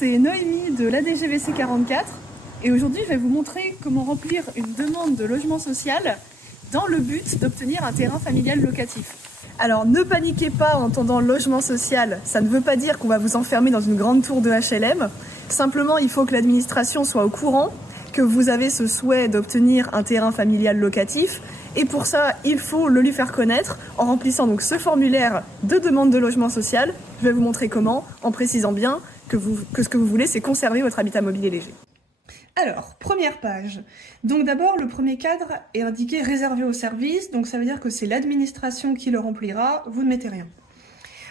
c'est Noémie de l'ADGVC 44 et aujourd'hui je vais vous montrer comment remplir une demande de logement social dans le but d'obtenir un terrain familial locatif. Alors ne paniquez pas en entendant logement social, ça ne veut pas dire qu'on va vous enfermer dans une grande tour de HLM. Simplement il faut que l'administration soit au courant que vous avez ce souhait d'obtenir un terrain familial locatif et pour ça il faut le lui faire connaître en remplissant donc ce formulaire de demande de logement social. Je vais vous montrer comment en précisant bien que ce que vous voulez c'est conserver votre habitat mobile et léger. Alors, première page. Donc d'abord, le premier cadre est indiqué réservé au service, donc ça veut dire que c'est l'administration qui le remplira, vous ne mettez rien.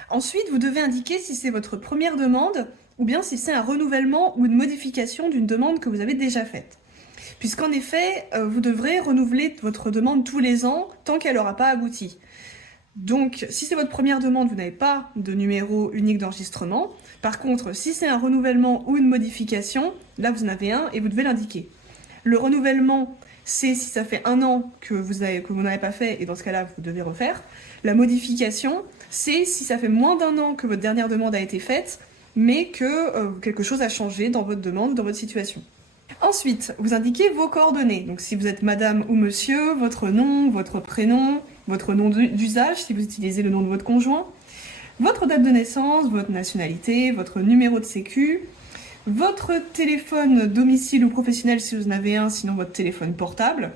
Ensuite, vous devez indiquer si c'est votre première demande ou bien si c'est un renouvellement ou une modification d'une demande que vous avez déjà faite. Puisqu'en effet, vous devrez renouveler votre demande tous les ans tant qu'elle n'aura pas abouti. Donc, si c'est votre première demande, vous n'avez pas de numéro unique d'enregistrement. Par contre, si c'est un renouvellement ou une modification, là vous en avez un et vous devez l'indiquer. Le renouvellement, c'est si ça fait 1 an que vous n'avez pas fait et dans ce cas-là, vous devez refaire. La modification, c'est si ça fait moins d'1 an que votre dernière demande a été faite, mais que quelque chose a changé dans votre demande, dans votre situation. Ensuite, vous indiquez vos coordonnées. Donc si vous êtes madame ou monsieur, votre nom, votre prénom, votre nom d'usage, si vous utilisez le nom de votre conjoint, votre date de naissance, votre nationalité, votre numéro de sécu, votre téléphone domicile ou professionnel si vous en avez un, sinon votre téléphone portable,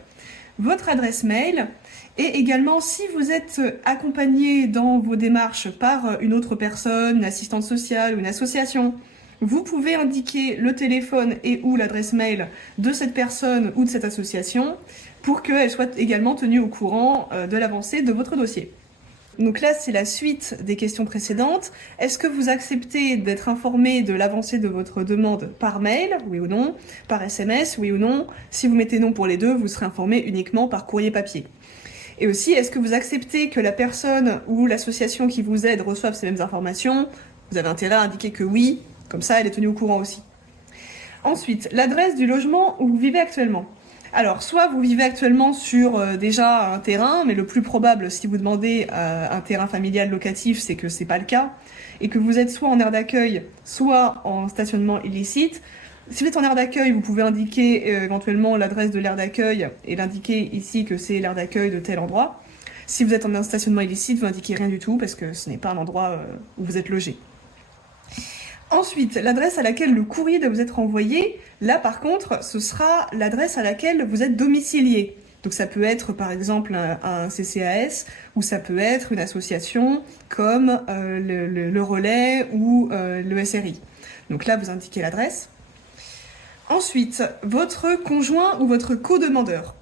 votre adresse mail, et également si vous êtes accompagné dans vos démarches par une autre personne, une assistante sociale ou une association, vous pouvez indiquer le téléphone et ou l'adresse mail de cette personne ou de cette association pour qu'elle soit également tenue au courant de l'avancée de votre dossier. Donc là, c'est la suite des questions précédentes. Est-ce que vous acceptez d'être informé de l'avancée de votre demande par mail, oui ou non, par SMS, oui ou non? Si vous mettez non pour les deux, vous serez informé uniquement par courrier papier. Et aussi, est-ce que vous acceptez que la personne ou l'association qui vous aide reçoive ces mêmes informations? Vous avez intérêt à indiquer que oui, comme ça elle est tenue au courant aussi. Ensuite, l'adresse du logement où vous vivez actuellement. Alors, soit vous vivez actuellement sur déjà un terrain, mais le plus probable, si vous demandez un terrain familial locatif, c'est que c'est pas le cas, et que vous êtes soit en aire d'accueil, soit en stationnement illicite. Si vous êtes en aire d'accueil, vous pouvez indiquer éventuellement l'adresse de l'aire d'accueil et l'indiquer ici que c'est l'aire d'accueil de tel endroit. Si vous êtes en un stationnement illicite, vous n'indiquez rien du tout parce que ce n'est pas un endroit où vous êtes logé. Ensuite, l'adresse à laquelle le courrier doit vous être envoyé, là par contre, ce sera l'adresse à laquelle vous êtes domicilié. Donc ça peut être par exemple un CCAS ou ça peut être une association comme le Relais ou le SRI. Donc là, vous indiquez l'adresse. Ensuite, votre conjoint ou votre co-demandeur.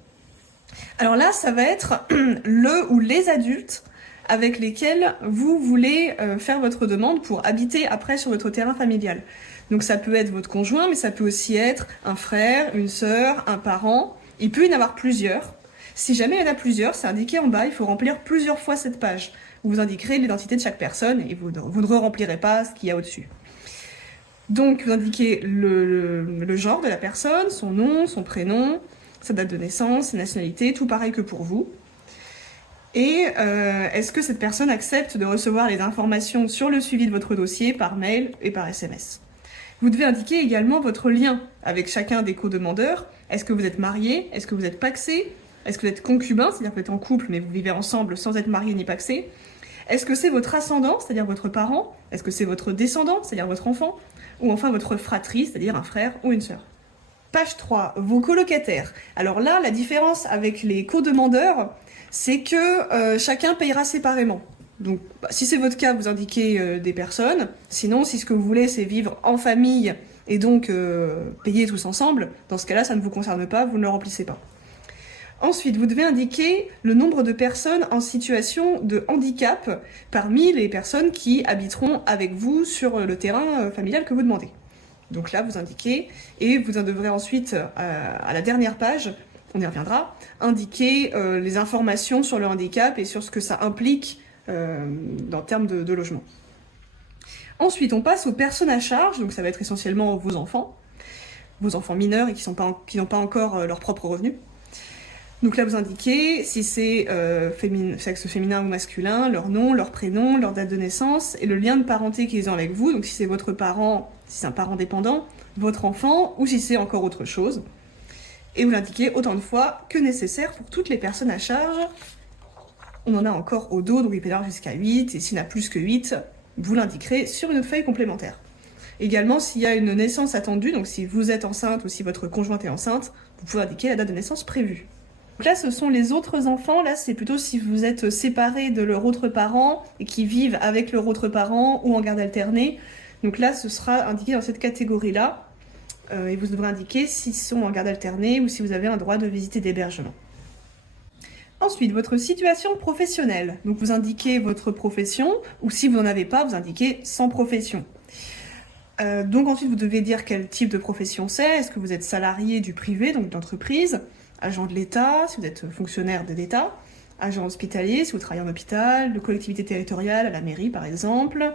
Alors là, ça va être le ou les adultes avec lesquels vous voulez faire votre demande pour habiter après sur votre terrain familial. Donc ça peut être votre conjoint, mais ça peut aussi être un frère, une sœur, un parent. Il peut y en avoir plusieurs. Si jamais il y en a plusieurs, c'est indiqué en bas, il faut remplir plusieurs fois cette page. Vous indiquerez l'identité de chaque personne et vous ne remplirez pas ce qu'il y a au-dessus. Donc vous indiquez le genre de la personne, son nom, son prénom, sa date de naissance, sa nationalité, tout pareil que pour vous. Et est-ce que cette personne accepte de recevoir les informations sur le suivi de votre dossier par mail et par SMS? Vous devez indiquer également votre lien avec chacun des co-demandeurs. Est-ce que vous êtes marié? Est-ce que vous êtes pacsé? Est-ce que vous êtes concubin, c'est-à-dire que vous êtes en couple mais vous vivez ensemble sans être marié ni pacsé? Est-ce que c'est votre ascendant, c'est-à-dire votre parent? Est-ce que c'est votre descendant, c'est-à-dire votre enfant? Ou enfin votre fratrie, c'est-à-dire un frère ou une sœur? Page 3, vos colocataires. Alors là, la différence avec les co-demandeurs, c'est que chacun payera séparément. Donc, si c'est votre cas, vous indiquez des personnes. Sinon, si ce que vous voulez, c'est vivre en famille et donc payer tous ensemble, dans ce cas-là, ça ne vous concerne pas, vous ne le remplissez pas. Ensuite, vous devez indiquer le nombre de personnes en situation de handicap parmi les personnes qui habiteront avec vous sur le terrain familial que vous demandez. Donc là, vous indiquez, et vous en devrez ensuite, à la dernière page, on y reviendra, indiquer les informations sur le handicap et sur ce que ça implique en termes de logement. Ensuite, on passe aux personnes à charge, donc ça va être essentiellement vos enfants mineurs et qui n'ont pas encore leurs propres revenus. Donc là, vous indiquez si c'est sexe féminin ou masculin, leur nom, leur prénom, leur date de naissance et le lien de parenté qu'ils ont avec vous. Donc si c'est votre parent, si c'est un parent dépendant, votre enfant ou si c'est encore autre chose. Et vous l'indiquez autant de fois que nécessaire pour toutes les personnes à charge. On en a encore au dos, donc il peut y avoir jusqu'à 8. Et s'il y en a plus que 8, vous l'indiquerez sur une autre feuille complémentaire. Également, s'il y a une naissance attendue, donc si vous êtes enceinte ou si votre conjointe est enceinte, vous pouvez indiquer la date de naissance prévue. Donc là, ce sont les autres enfants. Là, c'est plutôt si vous êtes séparés de leur autre parent et qui vivent avec leur autre parent ou en garde alternée. Donc là, ce sera indiqué dans cette catégorie-là. Et vous devrez indiquer s'ils sont en garde alternée ou si vous avez un droit de visite et d'hébergement. Ensuite, votre situation professionnelle. Donc vous indiquez votre profession ou si vous n'en avez pas, vous indiquez sans profession. Donc ensuite, vous devez dire quel type de profession c'est. Est-ce que vous êtes salarié du privé, donc d'entreprise, agent de l'État, si vous êtes fonctionnaire de l'État, agent hospitalier, si vous travaillez en hôpital, de collectivité territoriale, à la mairie par exemple,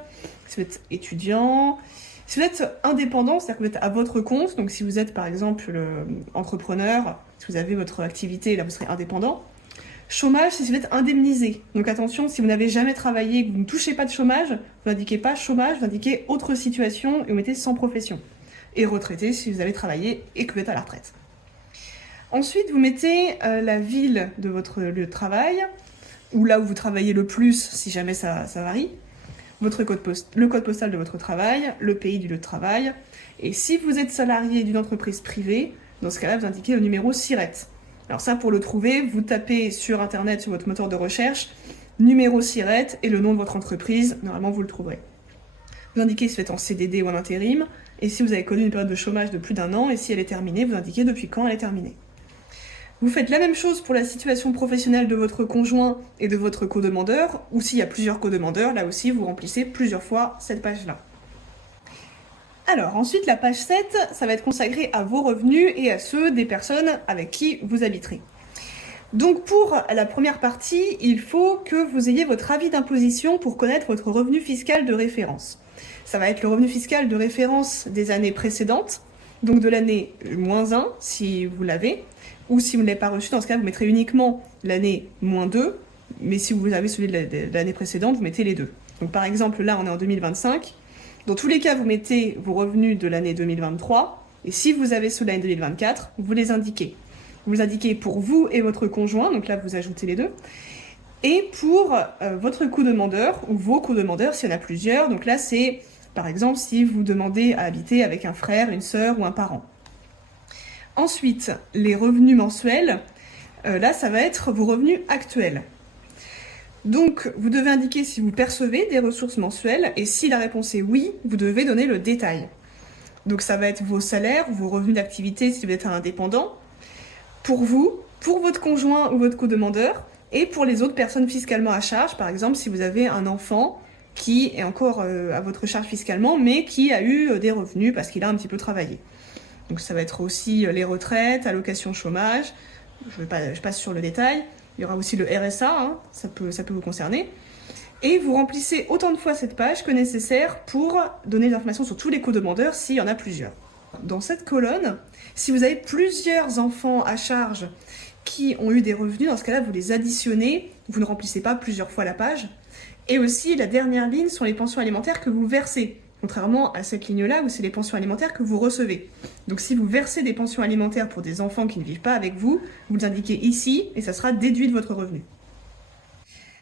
si vous êtes étudiant, si vous êtes indépendant, c'est-à-dire que vous êtes à votre compte, donc si vous êtes par exemple entrepreneur, si vous avez votre activité, là vous serez indépendant. Chômage, si vous êtes indemnisé. Donc attention, si vous n'avez jamais travaillé, que vous ne touchez pas de chômage, vous n'indiquez pas chômage, vous indiquez autre situation et vous mettez sans profession. Et retraité, si vous avez travaillé et que vous êtes à la retraite. Ensuite, vous mettez la ville de votre lieu de travail, ou là où vous travaillez le plus, si jamais ça varie, le code postal de votre travail, le pays du lieu de travail. Et si vous êtes salarié d'une entreprise privée, dans ce cas-là, vous indiquez le numéro SIRET. Alors ça, pour le trouver, vous tapez sur Internet, sur votre moteur de recherche, numéro SIRET et le nom de votre entreprise. Normalement, vous le trouverez. Vous indiquez si vous êtes en CDD ou en intérim, et si vous avez connu une période de chômage de plus d'1 an, et si elle est terminée, vous indiquez depuis quand elle est terminée. Vous faites la même chose pour la situation professionnelle de votre conjoint et de votre co-demandeur, ou s'il y a plusieurs co-demandeurs, là aussi, vous remplissez plusieurs fois cette page-là. Alors, ensuite, la page 7, ça va être consacré à vos revenus et à ceux des personnes avec qui vous habiterez. Donc, pour la première partie, il faut que vous ayez votre avis d'imposition pour connaître votre revenu fiscal de référence. Ça va être le revenu fiscal de référence des années précédentes, donc de l'année -1, si vous l'avez, ou si vous ne l'avez pas reçu, dans ce cas, vous mettrez uniquement l'année -2, mais si vous avez celui de l'année précédente, vous mettez les deux. Donc, par exemple, là, on est en 2025. Dans tous les cas, vous mettez vos revenus de l'année 2023, et si vous avez ceux de l'année 2024, vous les indiquez. Vous les indiquez pour vous et votre conjoint, donc là vous ajoutez les deux, et pour votre co-demandeur, ou vos co-demandeurs s'il y en a plusieurs, donc là c'est par exemple si vous demandez à habiter avec un frère, une sœur ou un parent. Ensuite, les revenus mensuels, là ça va être vos revenus actuels. Donc, vous devez indiquer si vous percevez des ressources mensuelles, et si la réponse est oui, vous devez donner le détail. Donc, ça va être vos salaires, vos revenus d'activité si vous êtes un indépendant, pour vous, pour votre conjoint ou votre co-demandeur, et pour les autres personnes fiscalement à charge, par exemple si vous avez un enfant qui est encore à votre charge fiscalement, mais qui a eu des revenus parce qu'il a un petit peu travaillé. Donc, ça va être aussi les retraites, allocations chômage, je passe sur le détail. Il y aura aussi le RSA, hein, ça peut vous concerner. Et vous remplissez autant de fois cette page que nécessaire pour donner des informations sur tous les co-demandeurs s'il y en a plusieurs. Dans cette colonne, si vous avez plusieurs enfants à charge qui ont eu des revenus, dans ce cas-là, vous les additionnez, vous ne remplissez pas plusieurs fois la page. Et aussi, la dernière ligne sont les pensions alimentaires que vous versez. Contrairement à cette ligne-là où c'est les pensions alimentaires que vous recevez. Donc si vous versez des pensions alimentaires pour des enfants qui ne vivent pas avec vous, vous les indiquez ici et ça sera déduit de votre revenu.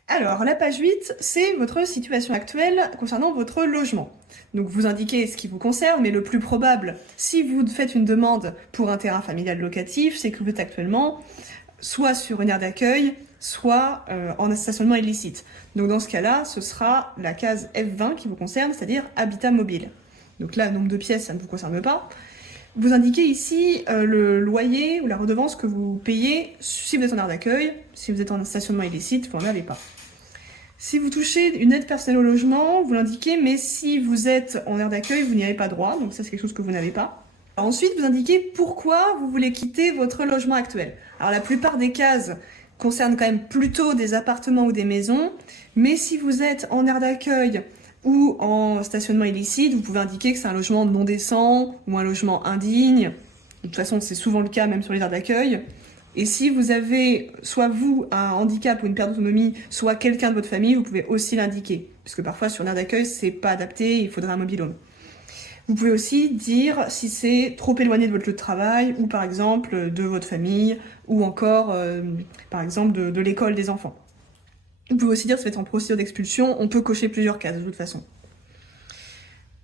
Alors la page 8, c'est votre situation actuelle concernant votre logement. Donc vous indiquez ce qui vous concerne, mais le plus probable, si vous faites une demande pour un terrain familial locatif, c'est que vous êtes actuellement soit sur une aire d'accueil, soit en stationnement illicite. Donc dans ce cas-là, ce sera la case F20 qui vous concerne, c'est-à-dire habitat mobile. Donc là, nombre de pièces, ça ne vous concerne pas. Vous indiquez ici le loyer ou la redevance que vous payez si vous êtes en aire d'accueil, si vous êtes en stationnement illicite, vous n'en avez pas. Si vous touchez une aide personnelle au logement, vous l'indiquez, mais si vous êtes en aire d'accueil, vous n'y avez pas droit, donc ça c'est quelque chose que vous n'avez pas. Ensuite, vous indiquez pourquoi vous voulez quitter votre logement actuel. Alors la plupart des cases concernent quand même plutôt des appartements ou des maisons, mais si vous êtes en aire d'accueil ou en stationnement illicite, vous pouvez indiquer que c'est un logement non décent ou un logement indigne. De toute façon, c'est souvent le cas même sur les aires d'accueil. Et si vous avez, soit vous, un handicap ou une perte d'autonomie, soit quelqu'un de votre famille, vous pouvez aussi l'indiquer. Parce que parfois, sur l'aire d'accueil, c'est pas adapté, il faudrait un mobil-home. Vous pouvez aussi dire si c'est trop éloigné de votre lieu de travail, ou par exemple de votre famille, ou encore, par exemple, de l'école des enfants. Vous pouvez aussi dire si vous êtes en procédure d'expulsion, on peut cocher plusieurs cases de toute façon.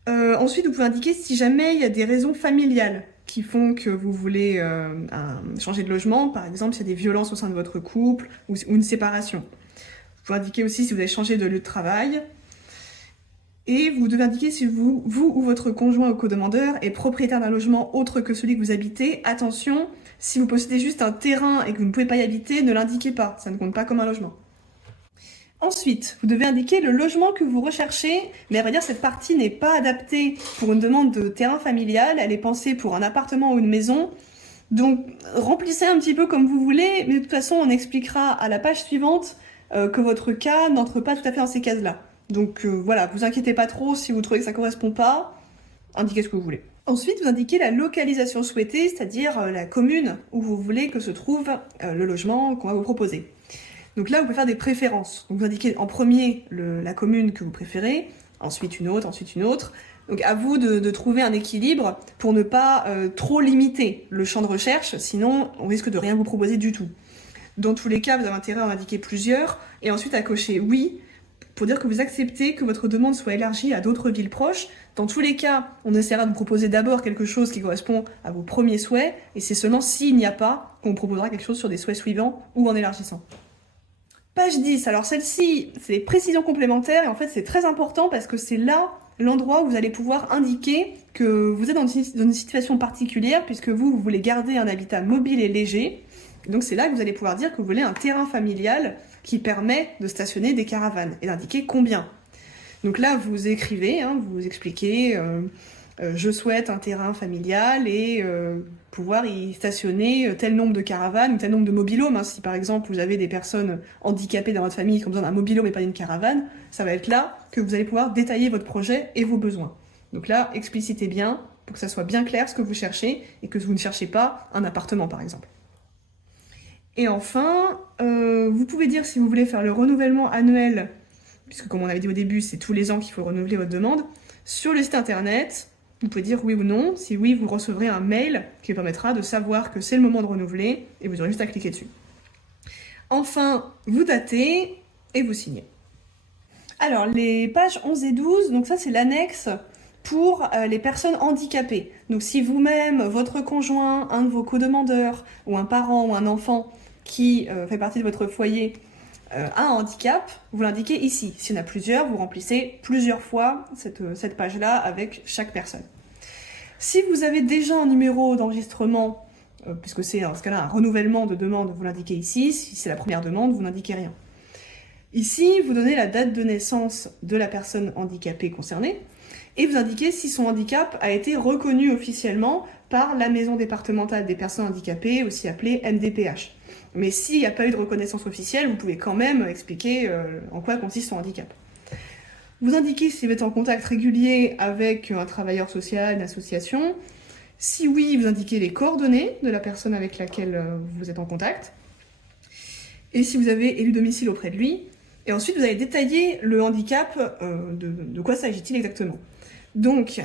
Ensuite, vous pouvez indiquer si jamais il y a des raisons familiales qui font que vous voulez changer de logement, par exemple s'il y a des violences au sein de votre couple ou une séparation. Vous pouvez indiquer aussi si vous avez changé de lieu de travail. Et vous devez indiquer si vous ou votre conjoint ou co-demandeur est propriétaire d'un logement autre que celui que vous habitez. Attention, si vous possédez juste un terrain et que vous ne pouvez pas y habiter, ne l'indiquez pas, ça ne compte pas comme un logement. Ensuite, vous devez indiquer le logement que vous recherchez, mais à vrai dire, cette partie n'est pas adaptée pour une demande de terrain familial, elle est pensée pour un appartement ou une maison. Donc, remplissez un petit peu comme vous voulez, mais de toute façon, on expliquera à la page suivante que votre cas n'entre pas tout à fait dans ces cases-là. Donc voilà, vous inquiétez pas trop si vous trouvez que ça correspond pas, indiquez ce que vous voulez. Ensuite, vous indiquez la localisation souhaitée, c'est-à-dire la commune où vous voulez que se trouve le logement qu'on va vous proposer. Donc là, vous pouvez faire des préférences. Donc vous indiquez en premier la commune que vous préférez, ensuite une autre, ensuite une autre. Donc à vous de trouver un équilibre pour ne pas trop limiter le champ de recherche, sinon on risque de rien vous proposer du tout. Dans tous les cas, vous avez intérêt à en indiquer plusieurs, et ensuite à cocher oui, pour dire que vous acceptez que votre demande soit élargie à d'autres villes proches. Dans tous les cas, on essaiera de vous proposer d'abord quelque chose qui correspond à vos premiers souhaits, et c'est seulement s'il n'y a pas qu'on vous proposera quelque chose sur des souhaits suivants ou en élargissant. Page 10, alors celle-ci, c'est les précisions complémentaires, et en fait c'est très important parce que c'est là l'endroit où vous allez pouvoir indiquer que vous êtes dans une situation particulière, puisque vous voulez garder un habitat mobile et léger. Donc c'est là que vous allez pouvoir dire que vous voulez un terrain familial qui permet de stationner des caravanes et d'indiquer combien. Donc là, vous écrivez, vous expliquez je souhaite un terrain familial et pouvoir y stationner tel nombre de caravanes ou tel nombre de mobil-homes. Si par exemple vous avez des personnes handicapées dans votre famille qui ont besoin d'un mobil-home et pas d'une caravane, ça va être là que vous allez pouvoir détailler votre projet et vos besoins. Donc là, explicitez bien pour que ça soit bien clair ce que vous cherchez et que vous ne cherchez pas un appartement par exemple. Et enfin, vous pouvez dire si vous voulez faire le renouvellement annuel, puisque comme on avait dit au début, c'est tous les ans qu'il faut renouveler votre demande, sur le site internet. Vous pouvez dire oui ou non. Si oui, vous recevrez un mail qui vous permettra de savoir que c'est le moment de renouveler et vous aurez juste à cliquer dessus. Enfin, vous datez et vous signez. Alors, les pages 11 et 12, donc ça c'est l'annexe pour les personnes handicapées. Donc si vous-même, votre conjoint, un de vos co-demandeurs, ou un parent ou un enfant qui fait partie de votre foyer a un handicap, vous l'indiquez ici. S'il y en a plusieurs, vous remplissez plusieurs fois cette page-là avec chaque personne. Si vous avez déjà un numéro d'enregistrement, puisque c'est dans ce cas-là un renouvellement de demande, vous l'indiquez ici. Si c'est la première demande, vous n'indiquez rien. Ici, vous donnez la date de naissance de la personne handicapée concernée et vous indiquez si son handicap a été reconnu officiellement par la Maison départementale des personnes handicapées, aussi appelée MDPH. Mais s'il n'y a pas eu de reconnaissance officielle, vous pouvez quand même expliquer en quoi consiste son handicap. Vous indiquez si vous êtes en contact régulier avec un travailleur social, une association. Si oui, vous indiquez les coordonnées de la personne avec laquelle vous êtes en contact. Et si vous avez élu domicile auprès de lui. Et ensuite, vous allez détailler le handicap, de quoi s'agit-il exactement. Donc,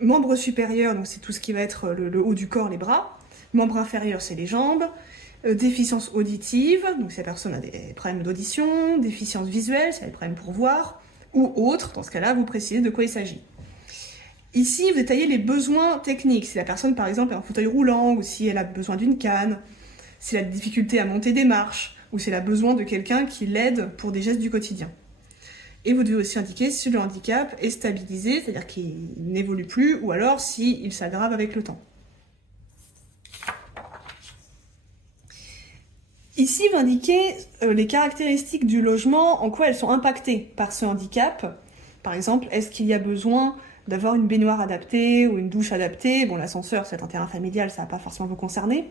membre supérieur, donc c'est tout ce qui va être le haut du corps, les bras. Membre inférieur, c'est les jambes. Déficience auditive, donc si la personne a des problèmes d'audition. Déficience visuelle, si elle a des problèmes pour voir. Ou autre, dans ce cas-là, vous précisez de quoi il s'agit. Ici, vous détaillez les besoins techniques. Si la personne, par exemple, est en fauteuil roulant, ou si elle a besoin d'une canne, si elle a des difficultés à monter des marches, ou si elle a besoin de quelqu'un qui l'aide pour des gestes du quotidien. Et vous devez aussi indiquer si le handicap est stabilisé, c'est-à-dire qu'il n'évolue plus, ou alors s'il s'aggrave avec le temps. Ici, vous indiquez les caractéristiques du logement, en quoi elles sont impactées par ce handicap. Par exemple, est-ce qu'il y a besoin d'avoir une baignoire adaptée ou une douche adaptée? Bon, l'ascenseur, c'est un terrain familial, ça ne va pas forcément vous concerner.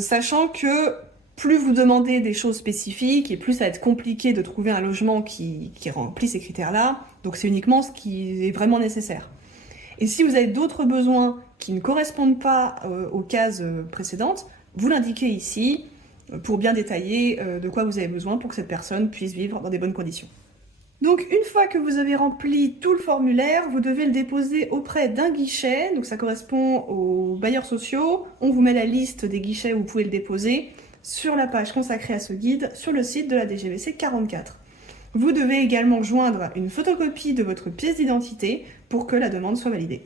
Sachant que plus vous demandez des choses spécifiques et plus ça va être compliqué de trouver un logement qui remplit ces critères-là. Donc c'est uniquement ce qui est vraiment nécessaire. Et si vous avez d'autres besoins qui ne correspondent pas aux cases précédentes, vous l'indiquez ici pour bien détailler de quoi vous avez besoin pour que cette personne puisse vivre dans des bonnes conditions. Donc une fois que vous avez rempli tout le formulaire, vous devez le déposer auprès d'un guichet, donc ça correspond aux bailleurs sociaux. On vous met la liste des guichets où vous pouvez le déposer sur la page consacrée à ce guide sur le site de la DGVC 44. Vous devez également joindre une photocopie de votre pièce d'identité pour que la demande soit validée.